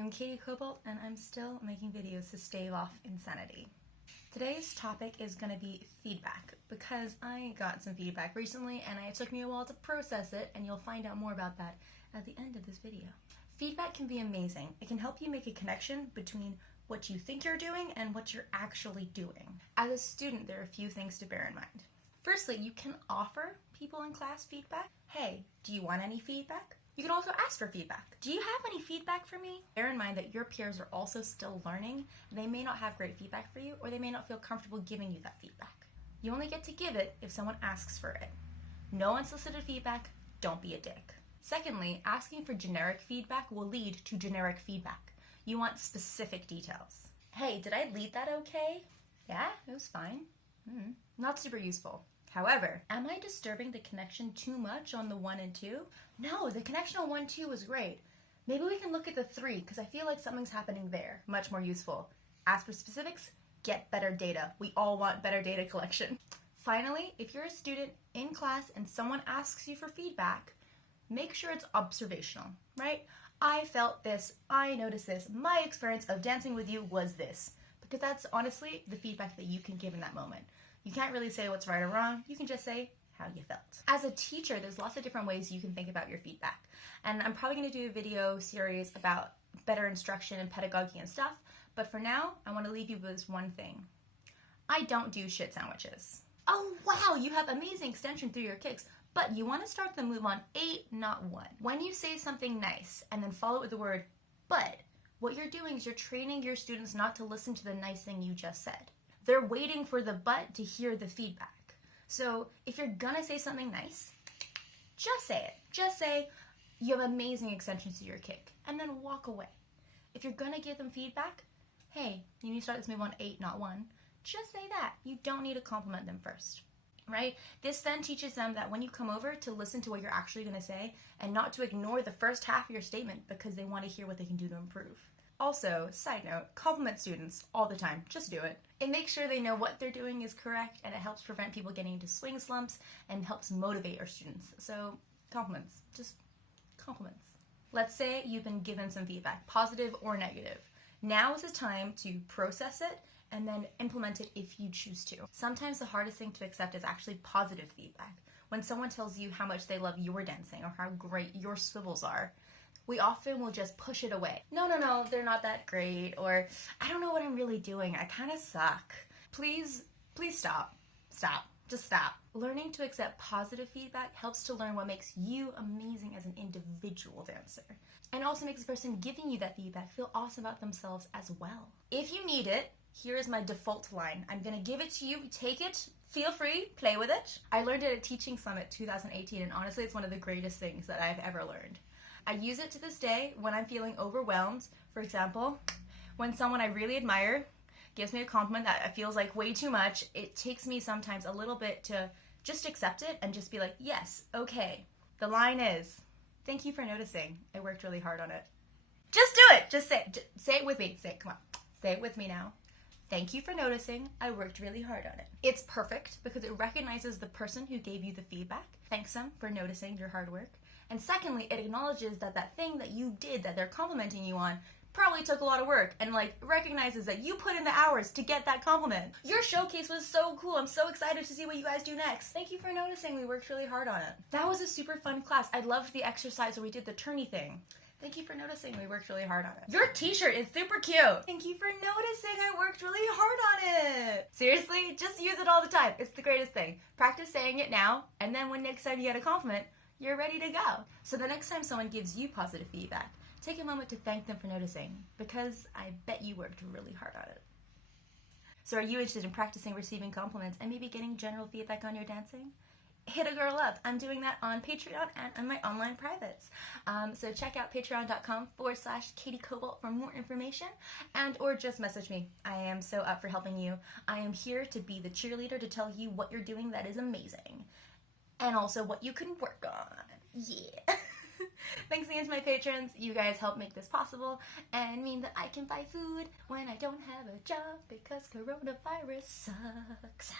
I'm Katie Cobalt, and I'm still making videos to stave off insanity. Today's topic is going to be feedback, because I got some feedback recently and it took me a while to process it, and you'll find out more about that at the end of this video. Feedback can be amazing. It can help you make a connection between what you think you're doing and what you're actually doing. As a student, there are a few things to bear in mind. Firstly, you can offer people in class feedback. Hey, do you want any feedback? You can also ask for feedback. Do you have any feedback for me? Bear in mind that your peers are also still learning. They may not have great feedback for you, or they may not feel comfortable giving you that feedback. You only get to give it if someone asks for it. No unsolicited feedback, don't be a dick. Secondly, asking for generic feedback will lead to generic feedback. You want specific details. Hey, did I lead that okay? Yeah, it was fine. Not super useful. However, am I disturbing the connection too much on the 1 and 2? No, the connection on 1, 2 was great. Maybe we can look at the 3, because I feel like something's happening there. Much more useful. Ask for specifics, get better data. We all want better data collection. Finally, if you're a student in class and someone asks you for feedback, make sure it's observational, right? I felt this, I noticed this, my experience of dancing with you was this. Because that's honestly the feedback that you can give in that moment. You can't really say what's right or wrong, you can just say how you felt. As a teacher, there's lots of different ways you can think about your feedback. And I'm probably going to do a video series about better instruction and pedagogy and stuff, but for now, I want to leave you with this one thing. I don't do shit sandwiches. Oh wow, you have amazing extension through your kicks, but you want to start the move on 8, not 1. When you say something nice and then follow it with the word but, what you're doing is you're training your students not to listen to the nice thing you just said. They're waiting for the but to hear the feedback. So if you're gonna say something nice, just say it. Just say, you have amazing extensions to your kick, and then walk away. If you're gonna give them feedback, hey, you need to start this move on 8, not 1, just say that. You don't need to compliment them first, right? This then teaches them that when you come over to listen to what you're actually gonna say, and not to ignore the first half of your statement because they wanna hear what they can do to improve. Also, side note, compliment students all the time. Just do it. It makes sure they know what they're doing is correct, and it helps prevent people getting into swing slumps and helps motivate our students. So, compliments. Just compliments. Let's say you've been given some feedback, positive or negative. Now is the time to process it and then implement it if you choose to. Sometimes the hardest thing to accept is actually positive feedback. When someone tells you how much they love your dancing or how great your swivels are, we often will just push it away. No, they're not that great, or I don't know what I'm really doing, I kind of suck. Please stop. Just stop. Learning to accept positive feedback helps to learn what makes you amazing as an individual dancer. And also makes the person giving you that feedback feel awesome about themselves as well. If you need it, here is my default line. I'm gonna give it to you, take it, feel free, play with it. I learned it at Teaching Summit 2018, and honestly, it's one of the greatest things that I've ever learned. I use it to this day when I'm feeling overwhelmed. For example, when someone I really admire gives me a compliment that feels like way too much, it takes me sometimes a little bit to just accept it and just be like, yes, okay. The line is, thank you for noticing. I worked really hard on it. Just do it. Just say it with me. Say it, come on. Say it with me now. Thank you for noticing. I worked really hard on it. It's perfect because it recognizes the person who gave you the feedback, thanks them for noticing your hard work. And secondly, it acknowledges that that thing that you did that they're complimenting you on probably took a lot of work, and recognizes that you put in the hours to get that compliment. Your showcase was so cool. I'm so excited to see what you guys do next. Thank you for noticing. We worked really hard on it. That was a super fun class. I loved the exercise where we did the tourney thing. Thank you for noticing. We worked really hard on it. Your t-shirt is super cute. Thank you for noticing. I worked really hard on it. Seriously, just use it all the time. It's the greatest thing. Practice saying it now, and then when next time you get a compliment, you're ready to go. So the next time someone gives you positive feedback, take a moment to thank them for noticing, because I bet you worked really hard on it. So are you interested in practicing receiving compliments and maybe getting general feedback on your dancing? Hit a girl up. I'm doing that on Patreon and on my online privates. So check out patreon.com/Katie Cobalt for more information, and or just message me. I am so up for helping you. I am here to be the cheerleader to tell you what you're doing that is amazing. And also what you can work on. Yeah. Thanks again to my patrons. You guys help make this possible and mean that I can buy food when I don't have a job because coronavirus sucks.